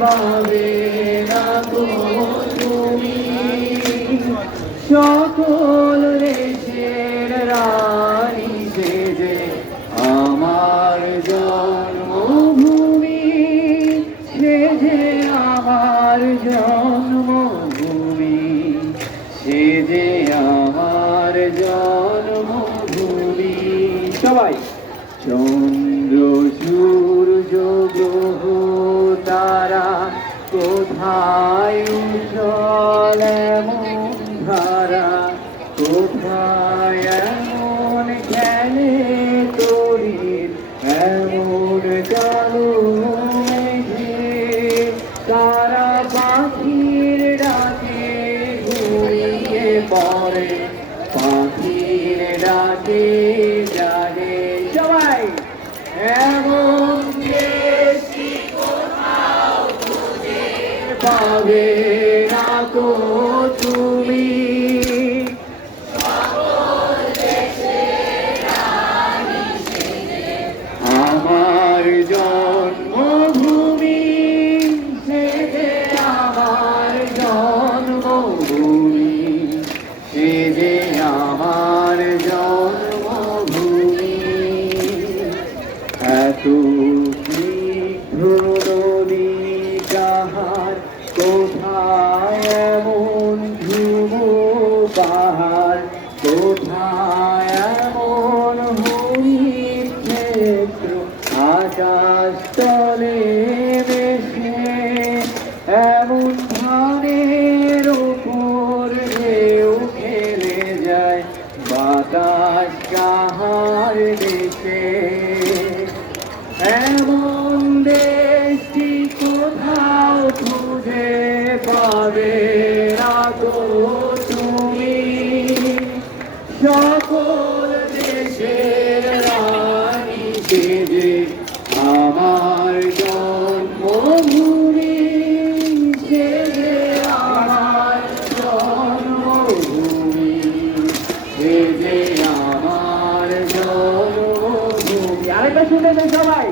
পাবে না তো তুমি সকল দেশের রানী সেজে আমার জন্মভূমি সেজে আমার জন্মভূমি সেজে আমার জন্মভূমি সবাই চন্দ্র সূর্য গ্রহ তারা কোথায় উজ্জ্বল এমন ধারা কোথায় এমন খেলে তরির এমন চালু মেঘে তারা পাখির ডাকে ঘুরিয়ে পড়ে পাখির ডাকে জাগে সবাই এমন দেশি কোথাও খুঁজে পাবে না তো তুমি আমার জন্মভূমি সেজে আমার জন্মভূমি সেজে আমার জন্মভূমি এত শীঘ্র নদী যাহার কোথায় এমন ধ্রুব পাহাড় কোথায় এমন হরিণ ক্ষেত্র আকাশ তলে বেশে এমন ধানের উপর ঢেউ খেলে যায় বাতাস কাহার দেশে এমন দেশটি কোথাও খুঁজে পাবে না তো তুমি সকল দেশের রানী সেজে আমার জন্মভূমি সেজে আমার জন্মভূমি সেজে আমার জন্মভূমি আরেকটা শুনে সবাই